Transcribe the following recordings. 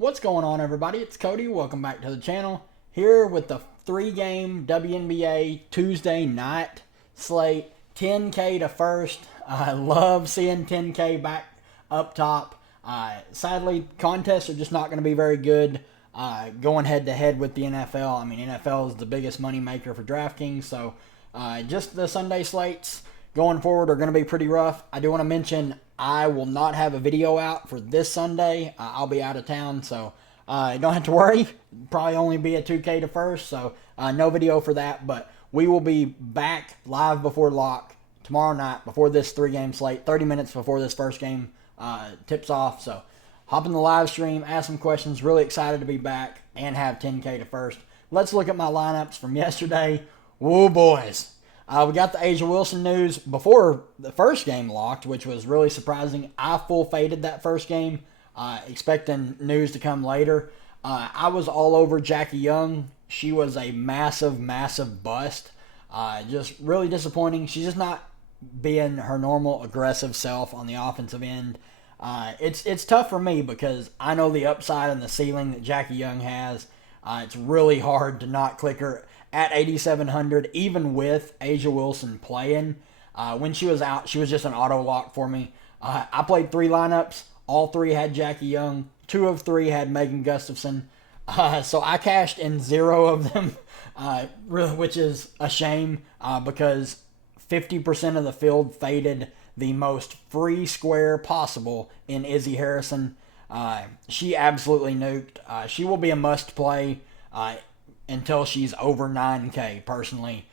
What's going on, everybody? It's Cody. Welcome back to the channel. Here with the 3-game WNBA Tuesday night slate. 10K to first. I love seeing 10K back up top. Sadly, contests are just not going to be very good going head-to-head with the NFL. I mean, NFL is the biggest money maker for Draftkings, so just the Sunday slates going forward are going to be pretty rough. I do want to mention I will not have a video out for this Sunday. I'll be out of town, so don't have to worry. Probably only be a 2K to first, so no video for that. But we will be back live before lock tomorrow night before this 3-game slate, 30 minutes before this first game tips off. So hop in the live stream, ask some questions. Really excited to be back and have 10K to first. Let's look at my lineups from yesterday. Woo, boys. We got the A'ja Wilson news before the first game locked, which was really surprising. I full faded that first game, expecting news to come later. I was all over Jackie Young. She was a massive, massive bust. Just really disappointing. She's just not being her normal aggressive self on the offensive end. It's tough for me because I know the upside and the ceiling that Jackie Young has. It's really hard to not click her at 8,700, even with A'ja Wilson playing. When she was out, she was just an auto lock for me. I played 3 lineups. All 3 had Jackie Young. 2 of 3 had Megan Gustafson. So I cashed in 0 of them, which is a shame because 50% of the field faded the most free square possible in Izzy Harrison. She absolutely nuked. She will be a must play until she's over 9K, personally.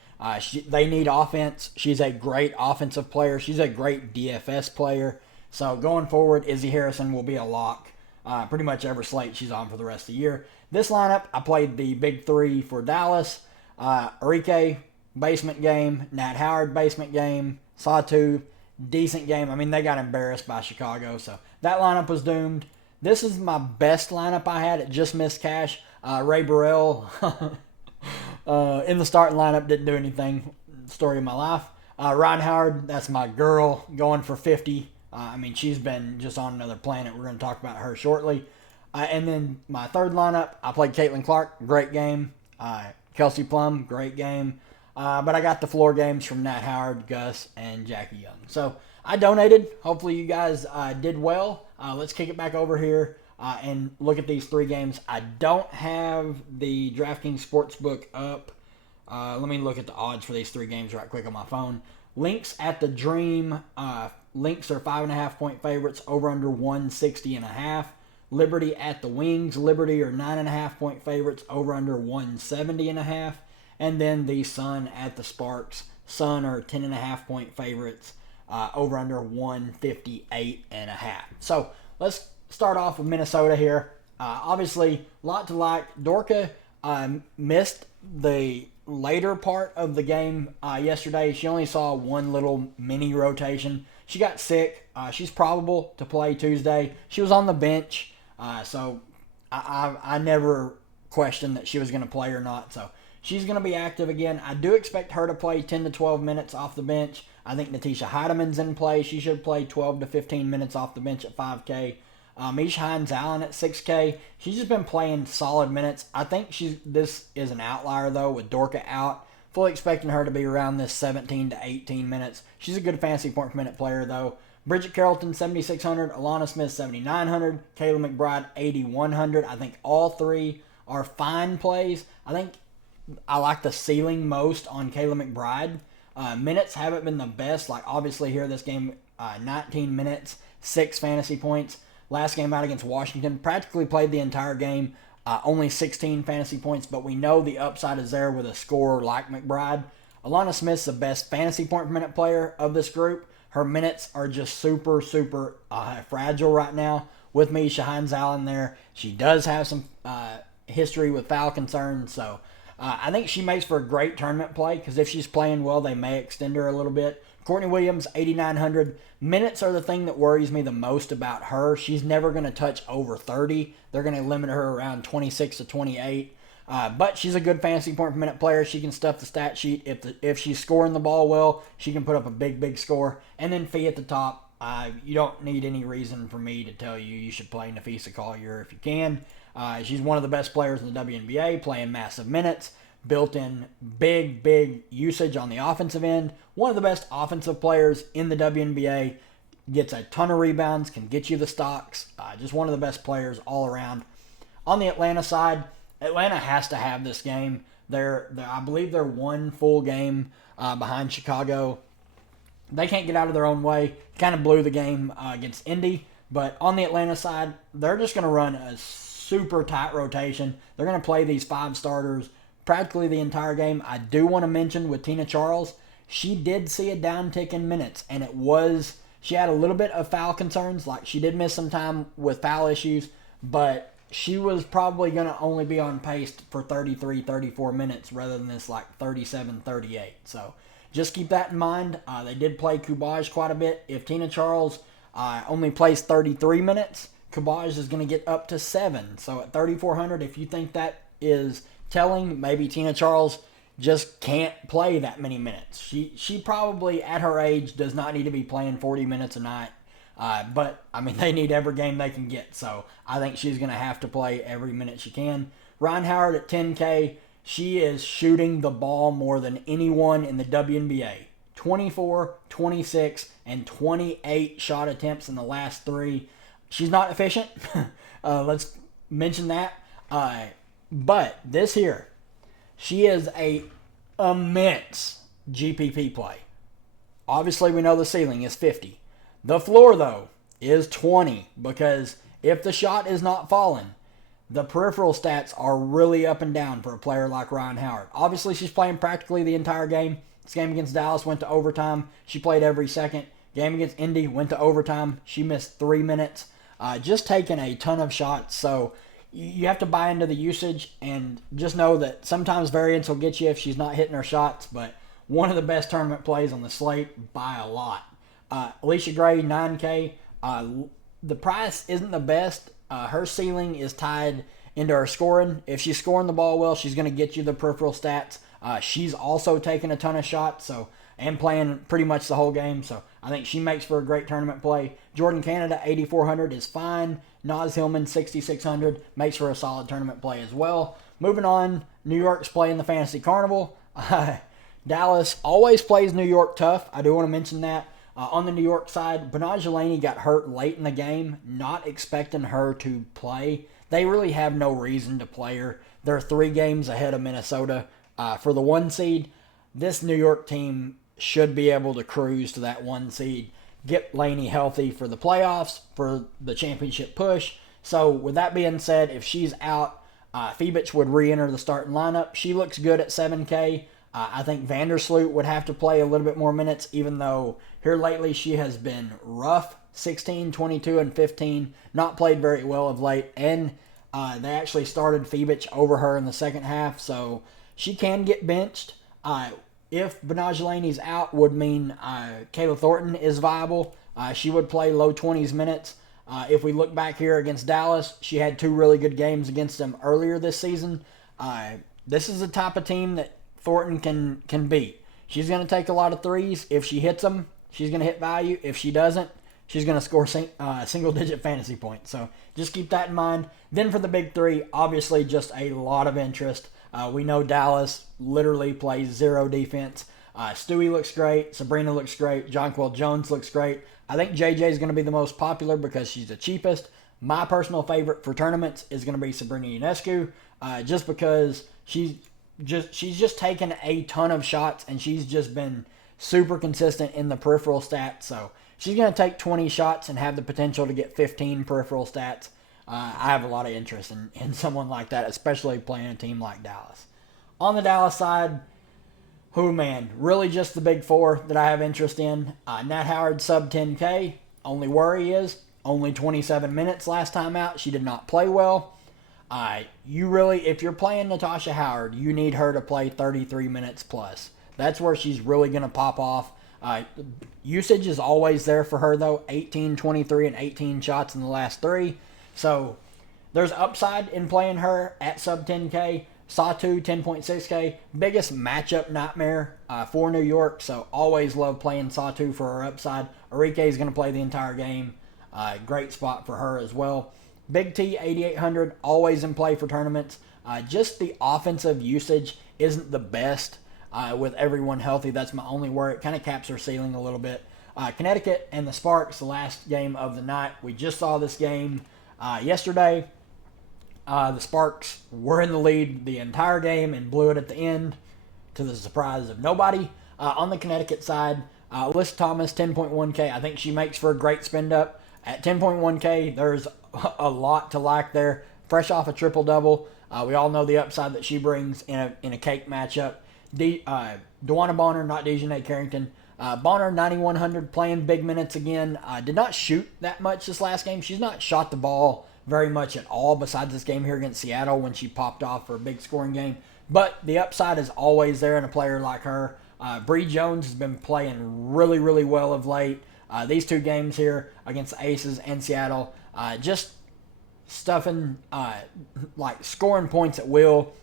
They need offense. She's a great offensive player. She's a great DFS player. So going forward, Izzy Harrison will be a lock pretty much every slate she's on for the rest of the year. This lineup, I played the big 3 for Dallas. Arike, basement game. Nat Howard, basement game. Satu, decent game. I mean, they got embarrassed by Chicago, so that lineup was doomed. This is my best lineup I had. It just missed cash. Ray Burrell in the starting lineup didn't do anything. Story of my life. Ryan Howard, that's my girl, going for 50. I mean, she's been just on another planet. We're going to talk about her shortly. And then my third lineup, I played Caitlin Clark, great game. Kelsey Plum, great game. But I got the floor games from Nat Howard, Gus, and Jackie Young. So I donated. Hopefully you guys did well. Let's kick it back over here and look at these 3 games. I don't have the DraftKings Sportsbook up. Let me look at the odds for these 3 games right quick on my phone. Lynx at the Dream. Lynx are 5.5-point favorites, over under 160.5. Liberty at the Wings. Liberty are 9.5-point favorites, over under 170.5. And then the Sun at the Sparks. Sun are 10.5-point favorites, over under 158.5. So let's start off with Minnesota here. Obviously, a lot to like. Dorka missed the later part of the game yesterday. She only saw one little mini rotation. She got sick. She's probable to play Tuesday. She was on the bench, so I never questioned that she was going to play or not. So she's going to be active again. I do expect her to play 10 to 12 minutes off the bench. I think Natisha Heideman's in play. She should play 12 to 15 minutes off the bench at 5K. Misha Hines-Allen at 6K. She's just been playing solid minutes. I think this is an outlier, though, with Dorka out. Fully expecting her to be around this 17 to 18 minutes. She's a good fantasy point per minute player, though. Bridget Carrollton, 7,600. Alana Smith, 7,900. Kayla McBride, 8,100. I think all 3 are fine plays. I think I like the ceiling most on Kayla McBride. Minutes haven't been the best. Like, obviously, here this game, 19 minutes, 6 fantasy points. Last game out against Washington, practically played the entire game, only 16 fantasy points, but we know the upside is there with a scorer like McBride. Alana Smith's the best fantasy point per minute player of this group. Her minutes are just super, super fragile right now with Misha Hines-Allen there. She does have some history with foul concerns, so I think she makes for a great tournament play because if she's playing well, they may extend her a little bit. Courtney Williams, 8,900. Minutes are the thing that worries me the most about her. She's never going to touch over 30. They're going to limit her around 26 to 28. But she's a good fantasy point per minute player. She can stuff the stat sheet. If she's scoring the ball well, she can put up a big, big score. And then Fee at the top. You don't need any reason for me to tell you should play Nafisa Collier if you can. She's one of the best players in the WNBA, playing massive minutes, built-in big usage on the offensive end. One of the best offensive players in the WNBA, gets a ton of rebounds, can get you the stocks. Just one of the best players all around. On the Atlanta side, Atlanta has to have this game. I believe they're one full game behind Chicago. They can't get out of their own way. Kind of blew the game against Indy. But on the Atlanta side, they're just going to run a super tight rotation. They're going to play these 5 starters practically the entire game. I do want to mention with Tina Charles, she did see a downtick in minutes, and she had a little bit of foul concerns. Like, she did miss some time with foul issues, but she was probably going to only be on pace for 33, 34 minutes rather than this like 37, 38. So just keep that in mind. They did play Kubaj quite a bit. If Tina Charles only plays 33 minutes, Kubaj is going to get up to 7. So at 3,400, if you think that is telling, maybe Tina Charles just can't play that many minutes. She probably, at her age, does not need to be playing 40 minutes a night. But, I mean, they need every game they can get. So I think she's going to have to play every minute she can. Ryan Howard at 10K, she is shooting the ball more than anyone in the WNBA. 24, 26, and 28 shot attempts in the last 3. She's not efficient. Let's mention that. But this here, she is a immense GPP play. Obviously, we know the ceiling is 50. The floor, though, is 20, because if the shot is not falling, the peripheral stats are really up and down for a player like Ryan Howard. Obviously, she's playing practically the entire game. This game against Dallas went to overtime. She played every second. Game against Indy went to overtime. She missed 3 minutes. Just taking a ton of shots. So you have to buy into the usage, and just know that sometimes variance will get you if she's not hitting her shots, but one of the best tournament plays on the slate by a lot. Alicia Gray, 9K. The price isn't the best. Her ceiling is tied into her scoring. If she's scoring the ball well, she's going to get you the peripheral stats. She's also taking a ton of shots, and playing pretty much the whole game. So I think she makes for a great tournament play. Jordan Canada, 8,400 is fine. Naz Hillman, 6,600, makes for a solid tournament play as well. Moving on, New York's playing the Fantasy Carnival. Dallas always plays New York tough. I do want to mention that. On the New York side, Benajelani got hurt late in the game, not expecting her to play. They really have no reason to play her. They're 3 games ahead of Minnesota for the 1 seed. This New York team should be able to cruise to that 1 seed, get Laney healthy for the playoffs, for the championship push. So with that being said, if she's out, Phoebich would re-enter the starting lineup. She looks good at 7K. I think Vandersloot would have to play a little bit more minutes, even though here lately she has been rough. 16, 22, and 15. Not played very well of late. And they actually started Phoebich over her in the second half, so she can get benched. If Benajelani's out, would mean Kayla Thornton is viable. She would play low 20s minutes. If we look back here against Dallas, she had 2 really good games against them earlier this season. This is the type of team that Thornton can beat. She's going to take a lot of threes. If she hits them, she's going to hit value. If she doesn't, she's going to score single-digit fantasy points. So just keep that in mind. Then for the big 3, obviously just a lot of interest. We know Dallas literally plays 0 defense. Stewie looks great. Sabrina looks great. Jonquel Jones looks great. I think JJ is going to be the most popular because she's the cheapest. My personal favorite for tournaments is going to be Sabrina Ionescu, just because she's just taken a ton of shots, and she's just been super consistent in the peripheral stats. So she's going to take 20 shots and have the potential to get 15 peripheral stats. I have a lot of interest in someone like that, especially playing a team like Dallas. On the Dallas side, really just the big 4 that I have interest in. Nat Howard, sub 10K. Only worry is only 27 minutes last time out. She did not play well. If you're playing Natasha Howard, you need her to play 33 minutes plus. That's where she's really going to pop off. Usage is always there for her, though. 18, 23, and 18 shots in the last 3. So there's upside in playing her at sub 10K. Satu, 10.6K. Biggest matchup nightmare for New York, so always love playing Satu for her upside. Arike is going to play the entire game. Great spot for her as well. Big T, 8,800, always in play for tournaments. Just the offensive usage isn't the best with everyone healthy. That's my only worry. It kind of caps her ceiling a little bit. Connecticut and the Sparks, the last game of the night. We just saw this game yesterday. The Sparks were in the lead the entire game and blew it at the end to the surprise of nobody. On the Connecticut side, Alyssa Thomas, 10.1K. I think she makes for a great spend up. At 10.1K, there's a lot to like there. Fresh off a triple-double. We all know the upside that she brings in a cake matchup. Dwana Bonner, not Dejanay Carrington. Bonner, 9,100, playing big minutes again. Did not shoot that much this last game. She's not shot the ball very much at all besides this game here against Seattle when she popped off for a big scoring game. But the upside is always there in a player like her. Bree Jones has been playing really, really well of late. These two games here against the Aces and Seattle, just stuffing, like scoring points at will.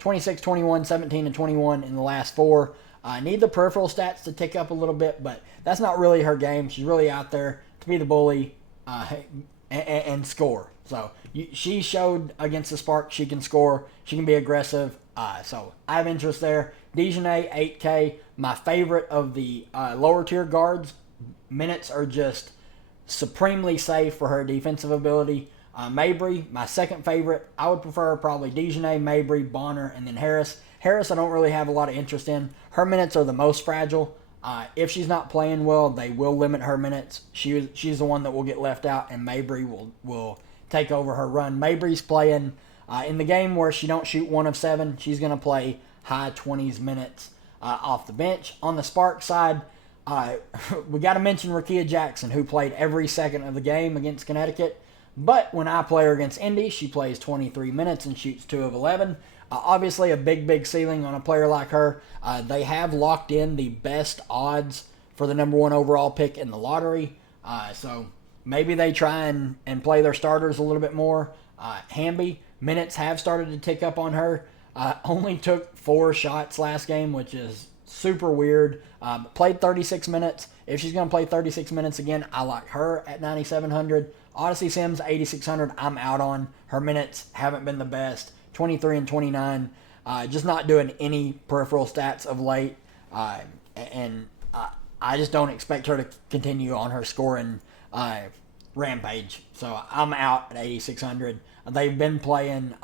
26, 21, 17, and 21 in the last four. Need the peripheral stats to tick up a little bit, but that's not really her game. She's really out there to be the bully and score. So she showed against the Sparks she can score. She can be aggressive. So I have interest there. Dejanay, 8K. My favorite of the lower tier guards. Minutes are just supremely safe for her defensive ability. Mabry, my second favorite. I would prefer probably Dejanay, Mabry, Bonner, and then Harris. Harris I don't really have a lot of interest in. Her minutes are the most fragile. If she's not playing well, they will limit her minutes. She's the one that will get left out, and Mabry will take over her run. Mabry's playing in the game where she don't shoot 1 of 7. She's going to play high 20s minutes off the bench. On the Sparks side, we got to mention Rakia Jackson, who played every second of the game against Connecticut. But when I play her against Indy, she plays 23 minutes and shoots 2 of 11. Obviously, a big ceiling on a player like her. They have locked in the best odds for the number 1 overall pick in the lottery. So maybe they try and play their starters a little bit more. Wnba, minutes have started to tick up on her. Only took 4 shots last game, which is super weird. Played 36 minutes. If she's going to play 36 minutes again, I like her at 9,700. Odyssey Sims, 8,600. I'm out on. Her minutes haven't been the best. 23 and 29. Just not doing any peripheral stats of late. And I just don't expect her to continue on her scoring rampage. So I'm out at 8,600. They've been playing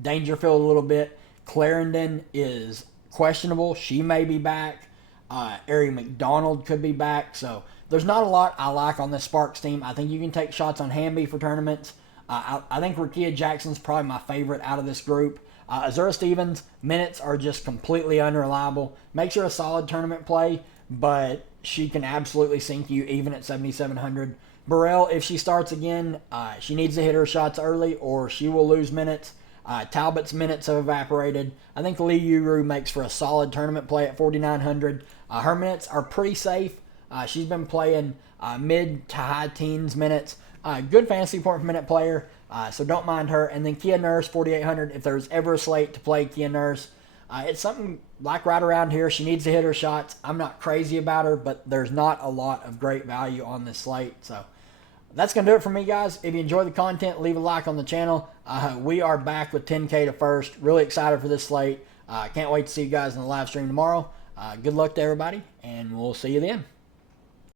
Dangerfield a little bit. Clarendon is questionable. She may be back. Ari McDonald could be back. So there's not a lot I like on this Sparks team. I think you can take shots on Wnba for tournaments. I think Rakia Jackson's probably my favorite out of this group. Azura Stevens, minutes are just completely unreliable. Makes her a solid tournament play, but she can absolutely sink you even at 7,700. Burrell, if she starts again, she needs to hit her shots early or she will lose minutes. Talbot's minutes have evaporated. I think Lee Yuru makes for a solid tournament play at 4,900. Her minutes are pretty safe. She's been playing mid to high teens minutes. Good fantasy point per minute player, so don't mind her. And then Kia Nurse, 4,800. If there's ever a slate to play Kia Nurse, it's something like right around here. She needs to hit her shots. I'm not crazy about her, but there's not a lot of great value on this slate. So that's going to do it for me, guys. If you enjoy the content, leave a like on the channel. We are back with 10K to first. Really excited for this slate. Can't wait to see you guys in the live stream tomorrow. Good luck to everybody, and we'll see you then.